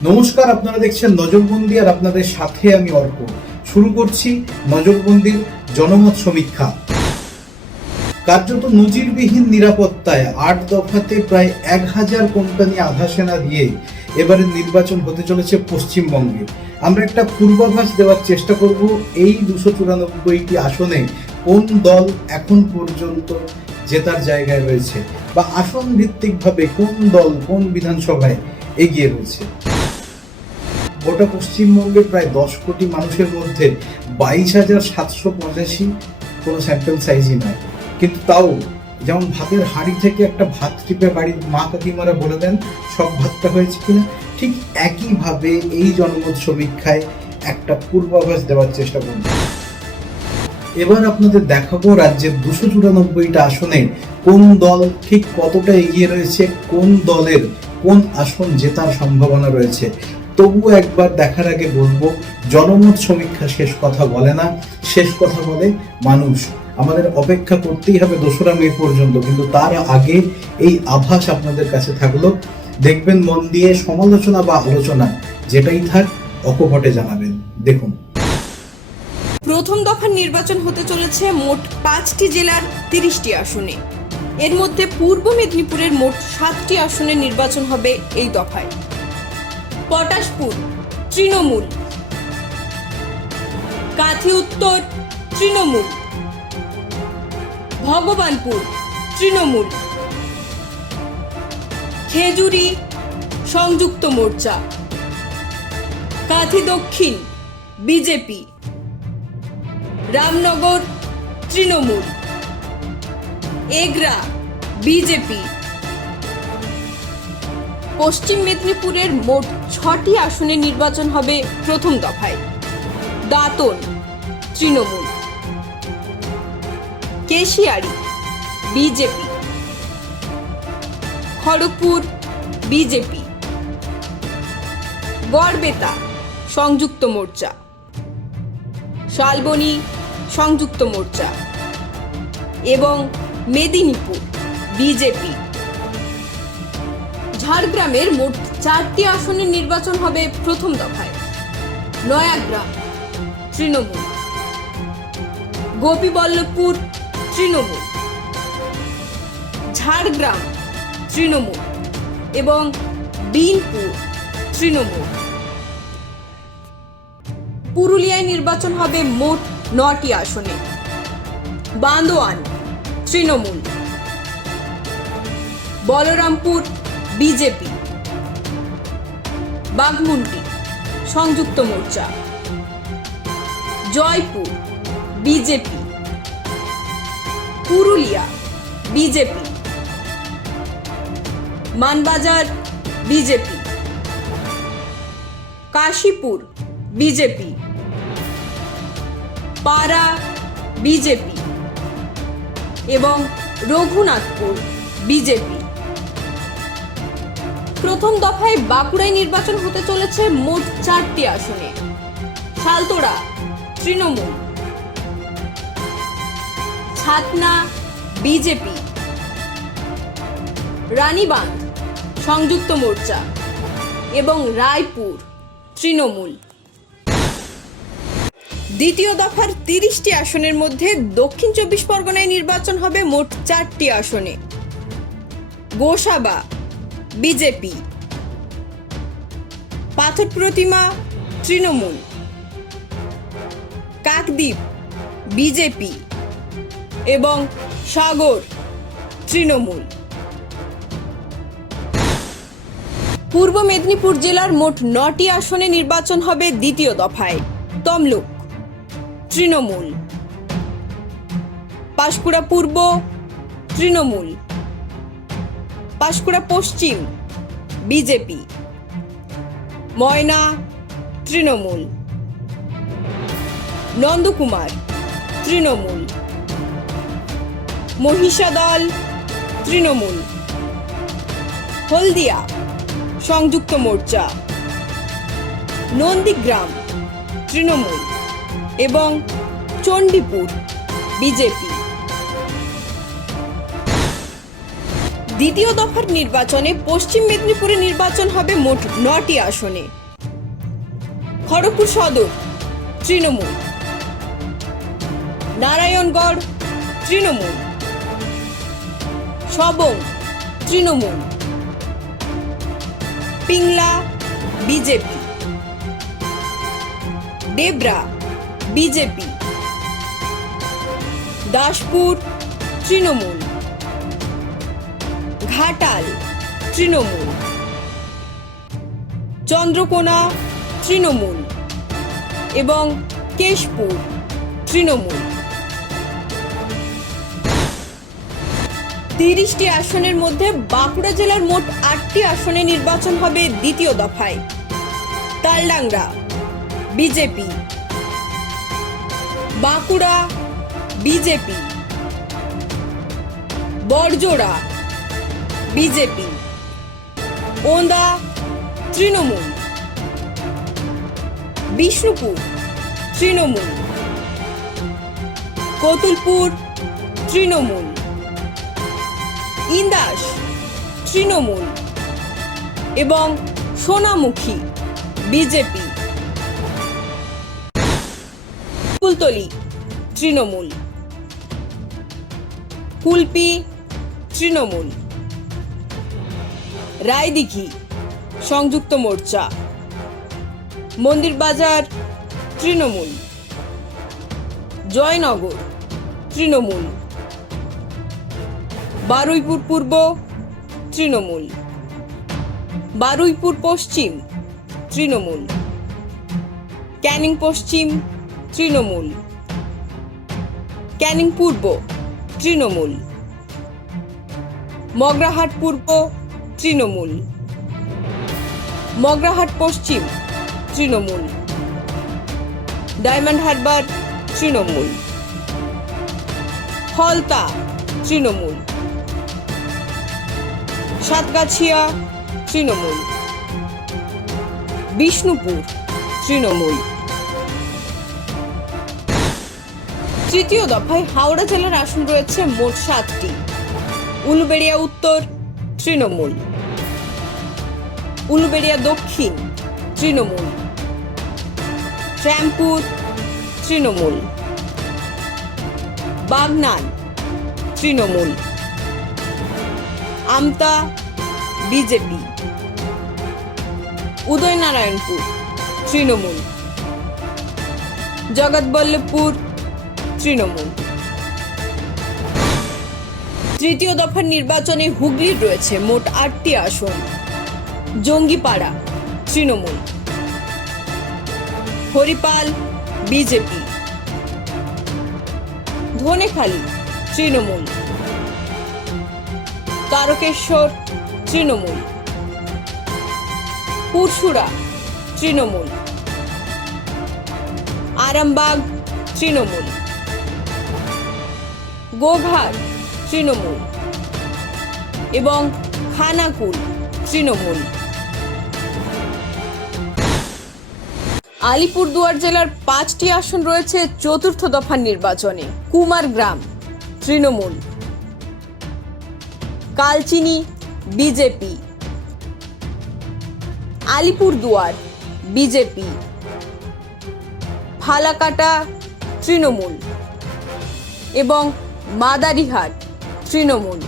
নমস্কার, আপনারা দেখছেন নজরবন্দি আর আপনাদের সাথে আমি অর্ক। শুরু করছি নজরবন্দির জনমত সমীক্ষা। কার্যত নজিরবিহীন নিরাপত্তায় ৮ দফাতে প্রায় ১,০০০ কোম্পানি আধা সেনা দিয়ে এবারে নির্বাচন হতে চলেছে পশ্চিমবঙ্গে। আমরা একটা পূর্বাভাস দেওয়ার চেষ্টা করব এই ২৯৪টি আসনে কোন দল এখন পর্যন্ত জেতার জায়গায় রয়েছে, বা আসন ভিত্তিকভাবে কোন দল কোন বিধানসভায় এগিয়ে রয়েছে। গোটা পশ্চিমবঙ্গের প্রায় ১০ কোটি মানুষের মধ্যে ২২,৭৮৫ কোনো স্যাম্পল সাইজই নয়, কিন্তু তাও যেমন ভাতের হাঁড়ি থেকে একটা ভাত টিপে বাড়ির মা কাকিমারা বলে দেন সব ভাতটা হয়েছে কিনা, ঠিক একইভাবে এই জনমত সমীক্ষায় একটা পূর্বাভাস দেওয়ার চেষ্টা করব। এবার আপনাদের দেখাবো রাজ্যের ২৯৪টা আসনে কোন দল ঠিক কতটা এগিয়ে রয়েছে, কোন দলের কোন আসন জেতার সম্ভাবনা রয়েছে। তবু একবার দেখার আগে বলবো, জনমত সমীক্ষা শেষ কথা বলে না, শেষ কথা বলে মানুষ। আমাদের অপেক্ষা করতেই হবে ২রা মে পর্যন্ত, কিন্তু তার আগে এই আভাস আপনাদের কাছে থাকলো। দেখবেন মন দিয়ে, সমালোচনা বা আলোচনা যেটাই থাক অকপটে জানাবেন। দেখুন, প্রথম দফার নির্বাচন হতে চলেছে মোট ৫টি জেলার ৩০টি আসনে। এর মধ্যে পূর্ব মেদিনীপুরের মোট ৭টি আসনে নির্বাচন হবে এই দফায়। পটাশপুর তৃণমূল, কাঁথি উত্তর তৃণমূল, ভগবানপুর তৃণমূল, খেজুরি সংযুক্ত মোর্চা, কাঁথি দক্ষিণ বিজেপি, রামনগর তৃণমূল, এগরা বিজেপি। পশ্চিম মেদিনীপুরের মোট ৬টি আসনে নির্বাচন হবে প্রথম দফায়। দাঁতন তৃণমূল, কেশিয়ারি বিজেপি, খড়গপুর বিজেপি, গড়বেতা সংযুক্ত মোর্চা, শালবনী সংযুক্ত মোর্চা এবং মেদিনীপুর বিজেপি। ঝাড়গ্রামের মোট ৪টি আসনে নির্বাচন হবে প্রথম দফায়। নয়াগ্রাম তৃণমূল, গোপীবল্লভপুর তৃণমূল, ঝাড়গ্রাম তৃণমূল এবং বিনপুর তৃণমূল। পুরুলিয়ায় নির্বাচন হবে মোট ৯টি আসনে। বান্দোয়ান তৃণমূল, বলরামপুর বিজেপি, বাঘমুন্ডি সংযুক্ত মোর্চা, Joypur BJP, Purulia BJP, Manbazar BJP, Kashipur BJP, Para BJP এবং রঘুনাথপুর বিজেপি। প্রথম দফায় বাঁকুড়ায় নির্বাচন হতে চলেছে মোট ৪টি আসনে। শালতোড়া তৃণমূল, ছাতনা বিজেপি, রানীবাঁধ সংযুক্ত মোর্চা এবং রায়পুর তৃণমূল। দ্বিতীয় দফার ৩০টি আসনের মধ্যে দক্ষিণ ২৪ পরগনায় নির্বাচন হবে মোট ৪টি আসনে। গোসাবা বিজেপি, পাথর প্রতিমা তৃণমূল, কাকদ্বীপ বিজেপি এবং সাগর তৃণমূল। পূর্ব মেদিনীপুর জেলার মোট ৯টি আসনে নির্বাচন হবে দ্বিতীয় দফায়। তমলুক তৃণমূল, পাঁশকুড়া পূর্ব তৃণমূল, পাঁশকুড়া পশ্চিম বিজেপি, ময়না তৃণমূল, নন্দকুমার তৃণমূল, মহিষাদল তৃণমূল, হলদিয়া সংযুক্ত মোর্চা, নন্দীগ্রাম তৃণমূল এবং চণ্ডীপুর বিজেপি। দ্বিতীয় দফার নির্বাচনে পশ্চিম মেদিনীপুরে নির্বাচন হবে মোট 9টি আসনে। খড়গপুর সদর তৃণমূল, নারায়ণগড় তৃণমূল, সবং তৃণমূল, পিংলা বিজেপি, ডেবরা বিজেপি, দাসপুর তৃণমূল, ঘাটাল তৃণমূল, চন্দ্রকোনা তৃণমূল এবং কেশপুর তৃণমূল। 30টি আসনের মধ্যে বাঁকুড়া জেলার মোট 8টি আসনে নির্বাচন হবে দ্বিতীয় দফায়। Taldangra BJP, Bankura BJP, Barjora BJP, Onda Trinamool, Bishnupur Trinamool, Kotulpur Trinamool, Indas Trinamool এবং সোনামুখী বিজেপি। কুলতলি তৃণমূল, কুলপি তৃণমূল, রায়দিঘি সংযুক্ত মোর্চা, মন্দিরবাজার তৃণমূল, জয়নগর তৃণমূল, বারুইপুর পূর্ব তৃণমূল, বারুইপুর পশ্চিম তৃণমূল, ক্যানিং পশ্চিম তৃণমূল, ক্যানিং পূর্ব তৃণমূল, মগরাহাট পূর্ব তৃণমূল, মগরাহাট পশ্চিম তৃণমূল, ডায়মন্ড হারবার তৃণমূল, ফলতা তৃণমূল, সাতগাছিয়া তৃণমূল, বিষ্ণুপুর তৃণমূল। তৃতীয় দফায় হাওড়া জেলার আসন রয়েছে মোট 7টি। উলুবেড়িয়া উত্তর তৃণমূল, উলুবেড়িয়া দক্ষিণ তৃণমূল, শ্যামপুর তৃণমূল, বাগনান তৃণমূল, আমতা বিজেপি, উদয়নারায়ণপুর তৃণমূল, জগৎবল্লভপুর তৃণমূল। তৃতীয় দফার নির্বাচনে হুগলির রয়েছে মোট 8টি আসন। জঙ্গিপাড়া তৃণমূল, হরিপাল বিজেপি, ধনেখালি তৃণমূল, তারকেশ্বর তৃণমূল, পুরসুরা তৃণমূল, আরামবাগ তৃণমূল, গোঘাট তৃণমূল এবং খানাকুল তৃণমূল। আলিপুরদুয়ার জেলার 5টি আসন রয়েছে চতুর্থ দফার নির্বাচনে। কুমারগ্রাম তৃণমূল, কালচিনি বিজেপি, আলিপুরদুয়ার বিজেপি, ফালাকাটা তৃণমূল এবং মাদারিহাট তৃণমূল।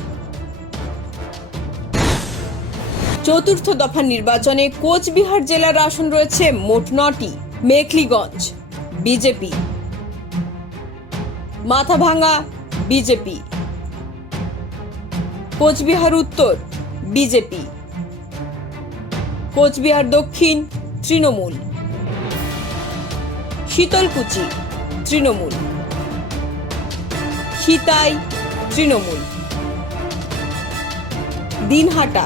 চতুর্থ দফা নির্বাচনে কোচবিহার জেলার আসন রয়েছে মোট 9টি। মেখলিগঞ্জ বিজেপি, মাথাভাঙা বিজেপি, কোচবিহার উত্তর বিজেপি, কোচবিহার দক্ষিণ Trinamool, Sitalkuchi Trinamool, Sitai Trinamool, Dinhata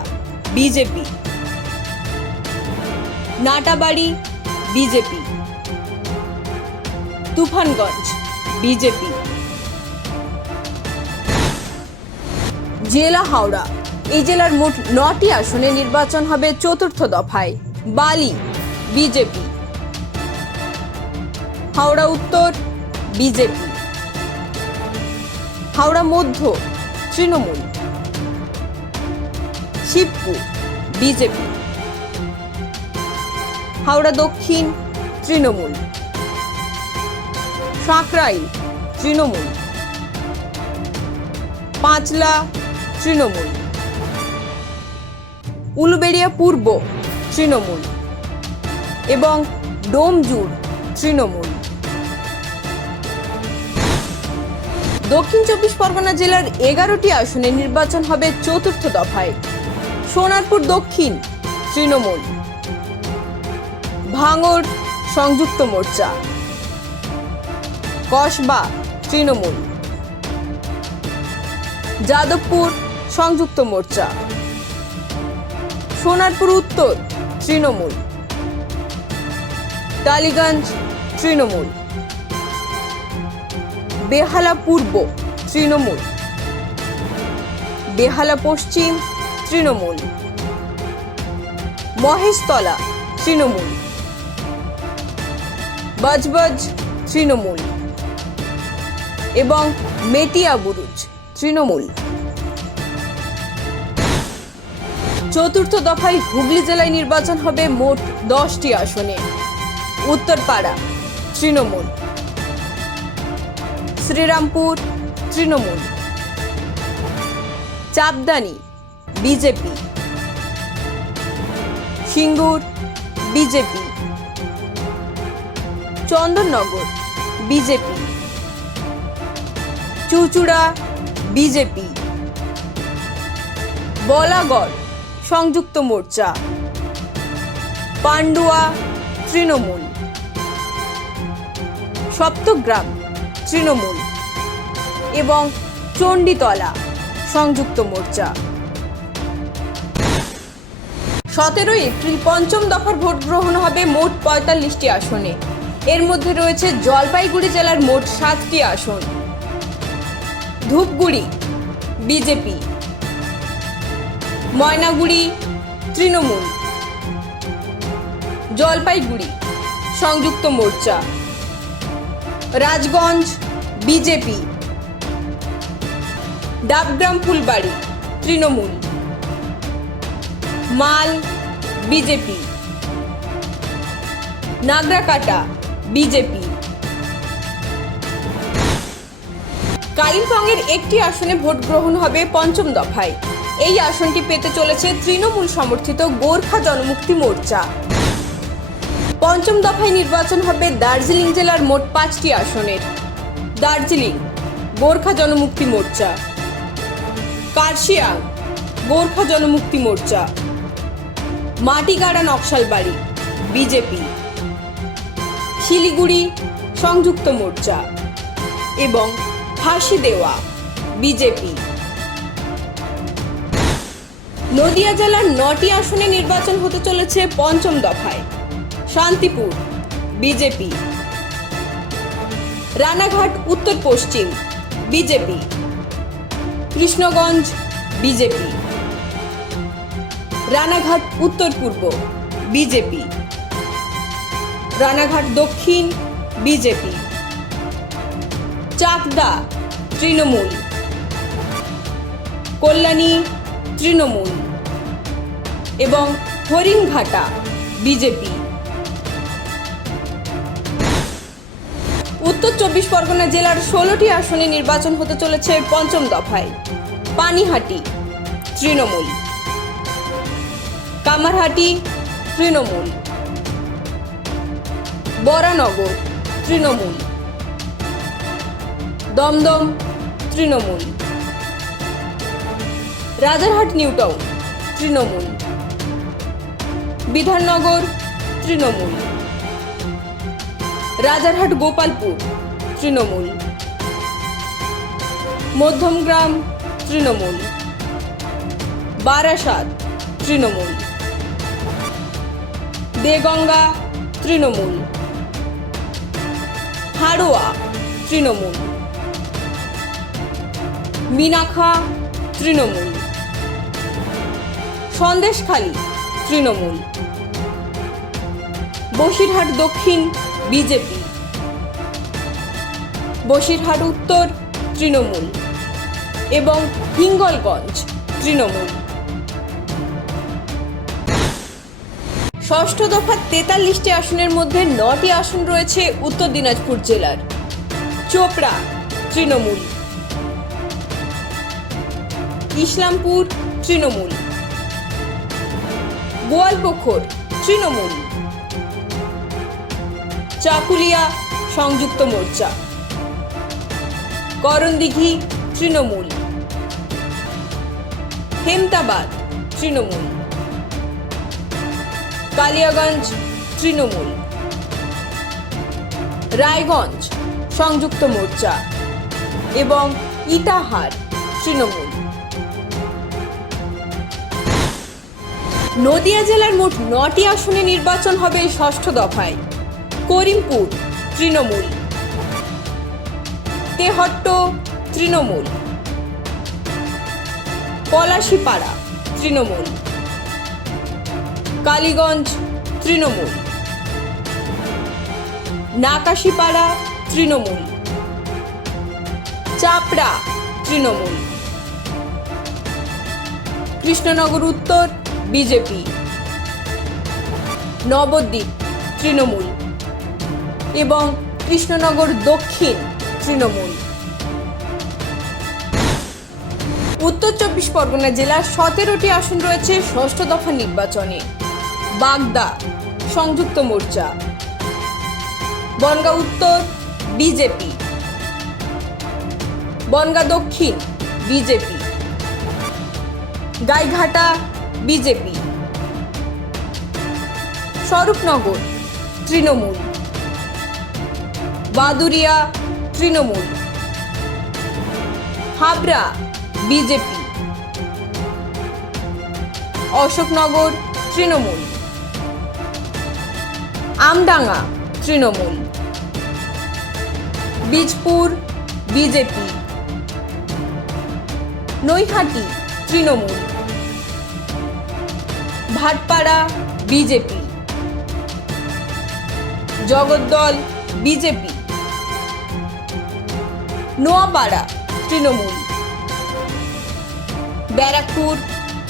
BJP, Natabari BJP, Tufanganj BJP. জেলা হাওড়া, এই জেলার মোট 9টি আসনে নির্বাচন হবে চতুর্থ দফায়। বালি বিজেপি, হাওড়া উত্তর বিজেপি, হাওড়া মধ্য তৃণমূল, শিবপুর বিজেপি, হাওড়া দক্ষিণ তৃণমূল, সাঁকরাইল তৃণমূল, পাঁচলা তৃণমূল, উলুবেড়িয়া পূর্ব তৃণমূল এবং ডোমজুড় তৃণমূল। দক্ষিণ 24 পরগনা জেলার 11টি আসনে নির্বাচন হবে চতুর্থ দফায়। সোনারপুর দক্ষিণ তৃণমূল, ভাঙড় সংযুক্ত মোর্চা, কসবা তৃণমূল, যাদবপুর সংযুক্ত মোর্চা, সোনারপুর উত্তর তৃণমূল, টালিগঞ্জ তৃণমূল, বেহালা পূর্ব তৃণমূল, বেহালা পশ্চিম তৃণমূল, মহেশতলা তৃণমূল, বজবজ তৃণমূল এবং মেটিয়াবুরুজ তৃণমূল। চতুর্থ দফায় হুগলি জেলায় নির্বাচন হবে মোট 10টি আসনে। Uttarpara Trinamool, Sreerampur Trinamool, Chapdani BJP, Singur BJP, Chandannagar BJP, চুচুড়া বিজেপি, বলাগড় সংযুক্ত মোর্চা, পান্ডুয়া তৃণমূল, সপ্তগ্রাম তৃণমূল এবং চণ্ডীতলা সংযুক্ত মোর্চা। 17 এপ্রিল পঞ্চম দফার ভোট গ্রহণ হবে মোট 45টি আসনে। এর মধ্যে রয়েছে জলপাইগুড়ি জেলার মোট 7টি আসন। ধূপগুড়ি বিজেপি, ময়নাগুড়ি তৃণমূল, জলপাইগুড়ি সংযুক্ত মোর্চা, রাজগঞ্জ বিজেপি, ডাবগ্রাম ফুলবাড়ি তৃণমূল, মাল বিজেপি, নাগরাকাটা বিজেপি। কালিম্পংয়ের একটি আসনে ভোট গ্রহণ হবে পঞ্চম দফায়। এই আসনটি পেতে চলেছে তৃণমূল সমর্থিত গোর্খা জনমুক্তি মোর্চা। পঞ্চম দফায় নির্বাচন হবে দার্জিলিং জেলার মোট 5টি আসনের। দার্জিলিং গোর্খা জনমুক্তি মোর্চা, কার্শিয়াং গোর্খা জনমুক্তি মোর্চা, মাটিগাড়া নকশালবাড়ি বিজেপি, শিলিগুড়ি সংযুক্ত মোর্চা এবং ফাঁসিদেওয়া বিজেপি। নদিয়া জেলার 9টি আসনে নির্বাচন হতে চলেছে পঞ্চম দফায়। শান্তিপুর বিজেপি, রানাঘাট উত্তর পশ্চিম বিজেপি, কৃষ্ণগঞ্জ বিজেপি, রানাঘাট উত্তর পূর্ব বিজেপি, রানাঘাট দক্ষিণ বিজেপি, চাকদা তৃণমূল, কল্যাণী তৃণমূল এবং হরিণঘাটা বিজেপি। উত্তর 24 পরগনা জেলার 16টি আসনে নির্বাচন হতে চলেছে পঞ্চম দফায়। পানিহাটি তৃণমূল, কামারহাটি তৃণমূল, বরানগর তৃণমূল, দমদম তৃণমূল, রাজারহাট নিউটাউন তৃণমূল, বিধাননগর তৃণমূল, রাজারহাট গোপালপুর তৃণমূল, মধ্যমগ্রাম তৃণমূল, বারাসাত তৃণমূল, দেগঙ্গা তৃণমূল, হাড়োয়া তৃণমূল, মিনাখা তৃণমূল, সন্দেশখালী তৃণমূল, বসিরহাট দক্ষিণ বিজেপি, বসিরহাট উত্তর তৃণমূল এবং হিঙ্গলগঞ্জ তৃণমূল। ষষ্ঠ দফা 43টি আসনের মধ্যে 9টি আসন রয়েছে উত্তর দিনাজপুর জেলার। চোপড়া তৃণমূল, ইসলামপুর তৃণমূল, গোয়ালপুকুর তৃণমূল, চাকুলিয়া সংযুক্ত মোর্চা, করণদিঘি তৃণমূল, হেমতাবাদ তৃণমূল, কালিয়াগঞ্জ তৃণমূল, রায়গঞ্জ সংযুক্ত মোর্চা এবং ইটাহার তৃণমূল। নদিয়া জেলার মোট 9টি আসনে নির্বাচন হবে ষষ্ঠ দফায়। করিমপুর তৃণমূল, তেহট্ট তৃণমূল, পলাশীপাড়া তৃণমূল, কালীগঞ্জ তৃণমূল, নাকাশীপাড়া তৃণমূল, চাপড়া তৃণমূল, কৃষ্ণনগর উত্তর বিজেপি, নবদ্বীপ তৃণমূল এবং কৃষ্ণনগর দক্ষিণ তৃণমূল। উত্তর 24 পরগনা জেলার 17টি আসন রয়েছে ষষ্ঠ দফা নির্বাচনে। বাগদা সংযুক্ত মোর্চা, বনগাঁ উত্তর বিজেপি, বনগাঁ দক্ষিণ BJP, Gaighata BJP, Swarupnagar Trinamool, Baduria Trinamool, Habra BJP, Ashoknagar Trinamool, Amdanga Trinamool, Bijpur BJP, Naihati Trinamool, Bhatpara BJP, Jagaddal BJP, Noapara Trinamool, Barrackpore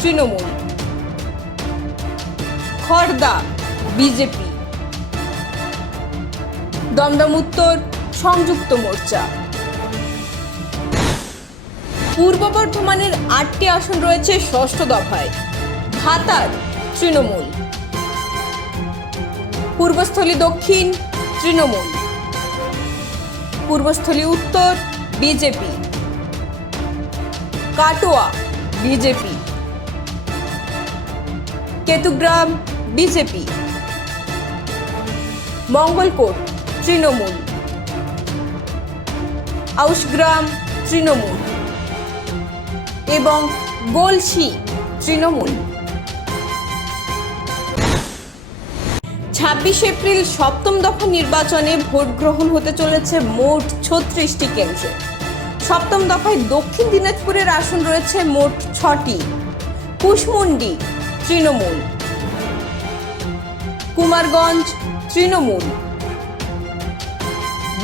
Trinamool, Khardah BJP, Dum Dum উত্তর সংযুক্ত মোর্চা। পূর্ব বর্ধমানের 8টি আসন রয়েছে ষষ্ঠ দফায়। ভাতার তৃণমূল, পূর্বস্থলী দক্ষিণ Trinamool, Purbasthali Uttar BJP, Katwa BJP, Ketugram BJP, Mangalkot Trinamool, Ausgram Trinamool এবং গলসি তৃণমূল। 26 এপ্রিল সপ্তম দফা নির্বাচনে ভোট গ্রহণ হতে চলেছে মোট 36টি কেন্দ্রে। সপ্তম দফায় দক্ষিণ দিনাজপুরের আসন রয়েছে মোট 6টি। Kushmandi Trinamool, Kumarganj Trinamool,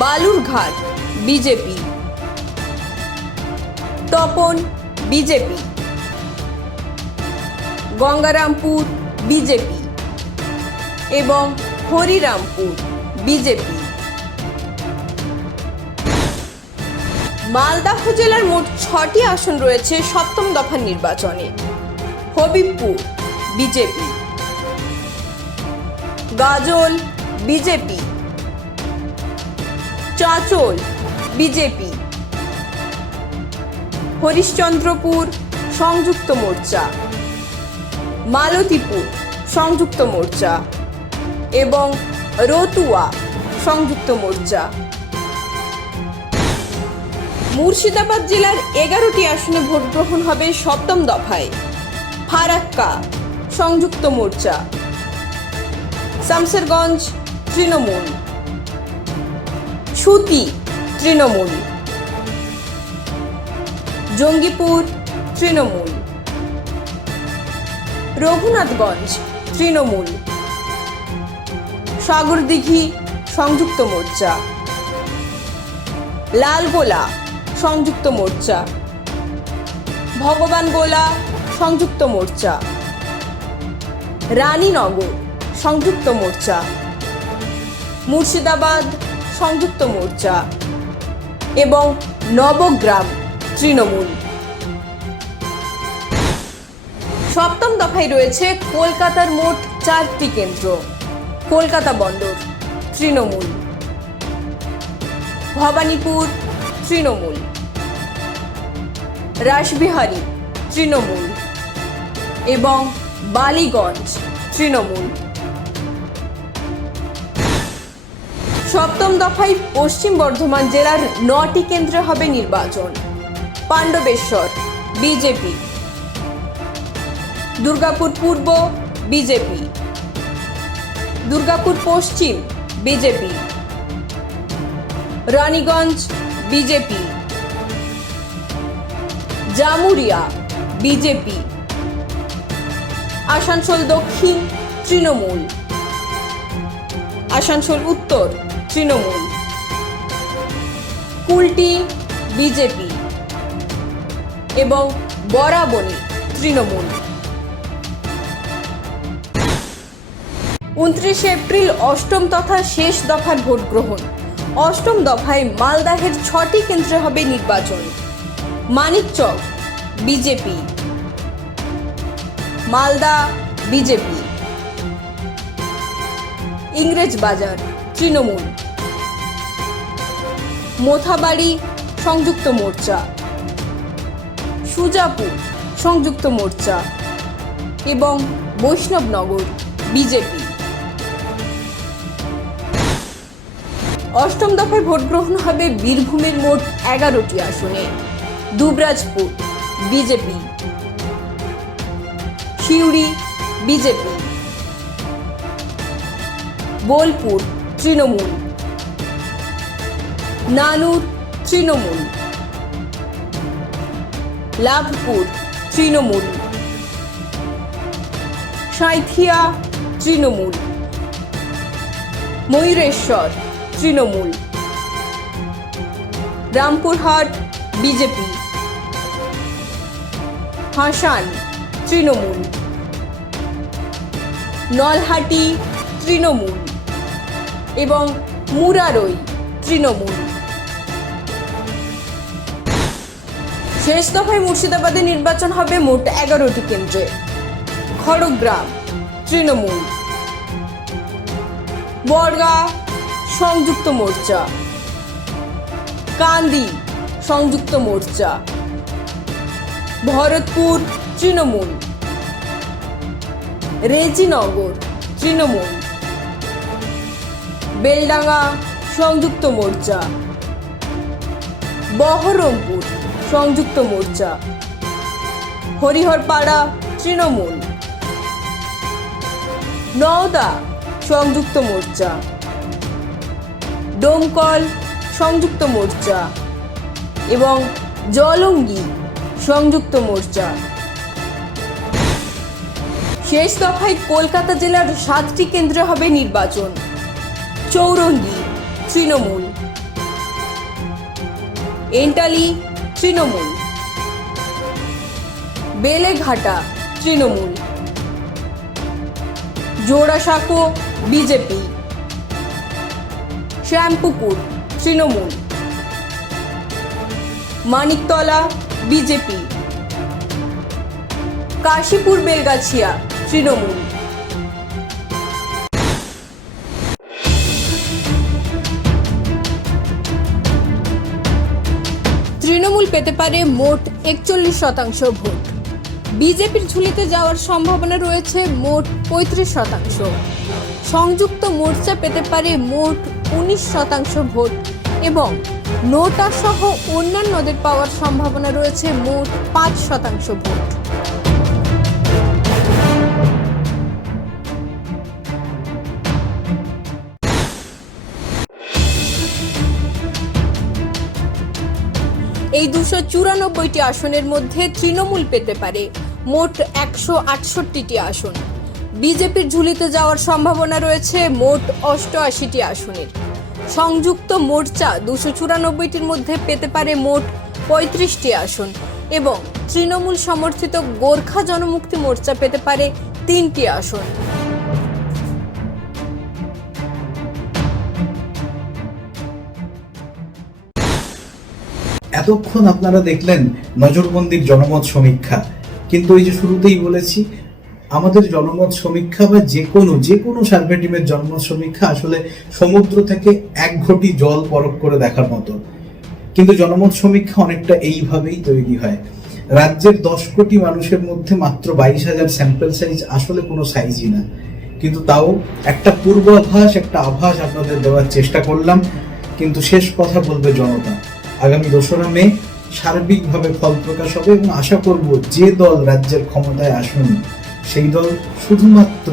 Balurghat BJP, Tapan BJP, Gangarampur BJP এবং হরিরামপুর বিজেপি। মালদহ জেলার মোট 6টি আসন রয়েছে সপ্তম দফার নির্বাচনে। Habibpur BJP, Gazole BJP, Chanchal BJP, Harishchandrapur সংযুক্ত মোর্চা, মালতীপুর সংযুক্ত মোর্চা এবং রতুয়া সংযুক্ত মোর্চা। মুর্শিদাবাদ জেলার 11টি আসনে ভোট গ্রহণ হবে সপ্তম দফায়। ফারাক্কা সংযুক্ত মোর্চা, শামসেরগঞ্জ তৃণমূল, সুতি তৃণমূল, জঙ্গিপুর তৃণমূল, রঘুনাথগঞ্জ তৃণমূল, সাগরদিঘি সংযুক্ত মোর্চা, লালগোলা সংযুক্ত মোর্চা, ভগবানগোলা সংযুক্ত মোর্চা, রানীনগর সংযুক্ত মোর্চা, মুর্শিদাবাদ সংযুক্ত মোর্চা এবং নবগ্রাম তৃণমূল। সপ্তম দফায় রয়েছে কলকাতার মোট 4টি কেন্দ্র। কলকাতা বন্দর তৃণমূল, ভবানীপুর তৃণমূল, রাসবিহারী তৃণমূল এবং বালিগঞ্জ তৃণমূল। সপ্তম দফায় পশ্চিম বর্ধমান জেলার 9টি কেন্দ্রে হবে নির্বাচন। পাণ্ডবেশ্বর বিজেপি, দুর্গাপুর পূর্ব বিজেপি, দুর্গাপুর পশ্চিম BJP, Raniganj BJP, Jamuria BJP, Asansol দক্ষিণ তৃণমূল, আসানসোল উত্তর তৃণমূল, কুলটি বিজেপি এবং বরাবনী তৃণমূল। 29 এপ্রিল অষ্টম তথা শেষ দফার ভোট গ্রহণ। অষ্টম দফায় মালদাহের 6টি কেন্দ্রে হবে নির্বাচন। মানিকচক বিজেপি, মালদা বিজেপি, ইংরেজবাজার তৃণমূল, মোথাবাড়ি সংযুক্ত মোর্চা, সুজাপুর সংযুক্ত মোর্চা এবং বৈষ্ণবনগর বিজেপি। অষ্টম দফায় ভোট গ্রহণ হবে বীরভূমের মোট 11টি আসনে। দুবরাজপুর বিজেপি, সিউড়ি বিজেপি, বোলপুর তৃণমূল, নানুর তৃণমূল, লাভপুর তৃণমূল, সাঁইথিয়া তৃণমূল, ময়ূরেশ্বর তৃণমূল, রামপুরহাট বিজেপি, হাসান তৃণমূল, নলহাটি তৃণমূল এবং মুরারই তৃণমূল। শেষ দফায় মুর্শিদাবাদে নির্বাচন হবে মোট 11টি কেন্দ্রে। খড়গ্রাম তৃণমূল, বর্গা সংযুক্ত মোর্চা, কান্দি সংযুক্ত মোর্চা, ভরতপুর তৃণমূল, রেজিনগর তৃণমূল, বেলডাঙ্গা সংযুক্ত মোর্চা, বহরমপুর সংযুক্ত মোর্চা, হরিহরপাড়া তৃণমূল, নওদা সংযুক্ত মোর্চা, ডোমকল সংযুক্ত মোর্চা এবং জলঙ্গি সংযুক্ত মোর্চা। শেষ দফায় কলকাতা জেলার 7টি কেন্দ্রে হবে নির্বাচন। Chowringhee Trinamool, Entally Trinamool, Beleghata Trinamool, Jorasanko BJP, Shyampukur Trinamool, Maniktala BJP, Kashipur Belgachia Trinamool. তৃণমূল পেতে পারে মোট 41% ভোট। বিজেপির ঝুলিতে যাওয়ার সম্ভাবনা রয়েছে মোট 35%। সংযুক্ত মোর্চা পেতে পারে মোট 19% ভোট এবং নোটা সহ অন্যান্যদের পাওয়ার সম্ভাবনা রয়েছে মোট 5% ভোট। এই 294টি আসনের মধ্যে তৃণমূল পেতে পারে মোট 168টি আসন। বিজেপির ঝুলিতে যাওয়ার সম্ভাবনা রয়েছে মোট 88টি আসনের। সংযুক্ত মোর্চা 294টির মধ্যে পেতে পারে মোট 35টি আসন এবং তৃণমূল সমর্থিত গোর্খা জনমুক্তি মোর্চা পেতে পারে 3টি আসন। এতক্ষণ আপনারা দেখলেন নজরবন্দির জনমত সমীক্ষা, কিন্তু এই যে শুরুতেই বলেছি, আমাদের জনমত সমীক্ষা বা যে কোনো সার্ভে টিমের জনমত সমীক্ষা আসলে সমুদ্র থেকে এক ঘটি জল পরখ করে দেখার মতো। কিন্তু জনমত সমীক্ষা অনেকটা এইভাবেই তৈরি হয়। রাজ্যের 10 কোটি মানুষের মধ্যে মাত্র 22,000 স্যাম্পল সাইজ আসলে কোনো সাইজই না, কিন্তু তাও একটা পূর্বাভাস, একটা আভাস আপনাদের দেওয়ার চেষ্টা করলাম। কিন্তু শেষ কথা বলবে জনতা। আগামী 2রা মে সার্বিকভাবে ফল প্রকাশ হবে এবং আশা করব যে দল রাজ্যের ক্ষমতায় আসুন সেই দল শুধুমাত্র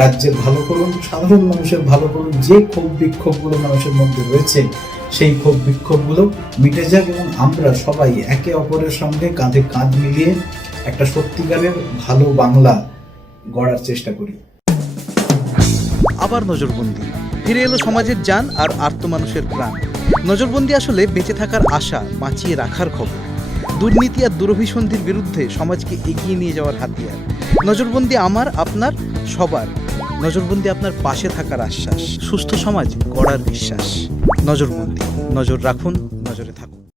রাজ্যের ভালো করুন, সাধারণ মানুষের ভালো করুন। যে ক্ষোভ বিক্ষোভগুলো মানুষের মধ্যে রয়েছে সেই ক্ষোভ বিক্ষোভগুলো মিটে যাক এবং আমরা সবাই একে অপরের সঙ্গে কাঁধে কাঁধ মিলিয়ে একটা সত্যিকারের ভালো বাংলা গড়ার চেষ্টা করি। আবার নজরবন্দি ফিরে এলো সমাজের জান আর আর্ত মানুষের প্রাণ। নজরবন্দি আসলে বেঁচে থাকার আশা বাঁচিয়ে রাখার খবর। দুর্নীতি আর দুরভিসন্ধির বিরুদ্ধে সমাজকে এগিয়ে নিয়ে যাওয়ার হাতিয়ার। নজরবন্দি আমার, আপনার, সবার। নজরবন্দি আপনার পাশে থাকার আশ্বাস, সুস্থ সমাজ গড়ার বিশ্বাস। নজরবন্দি, নজর রাখুন, নজরে থাকুন।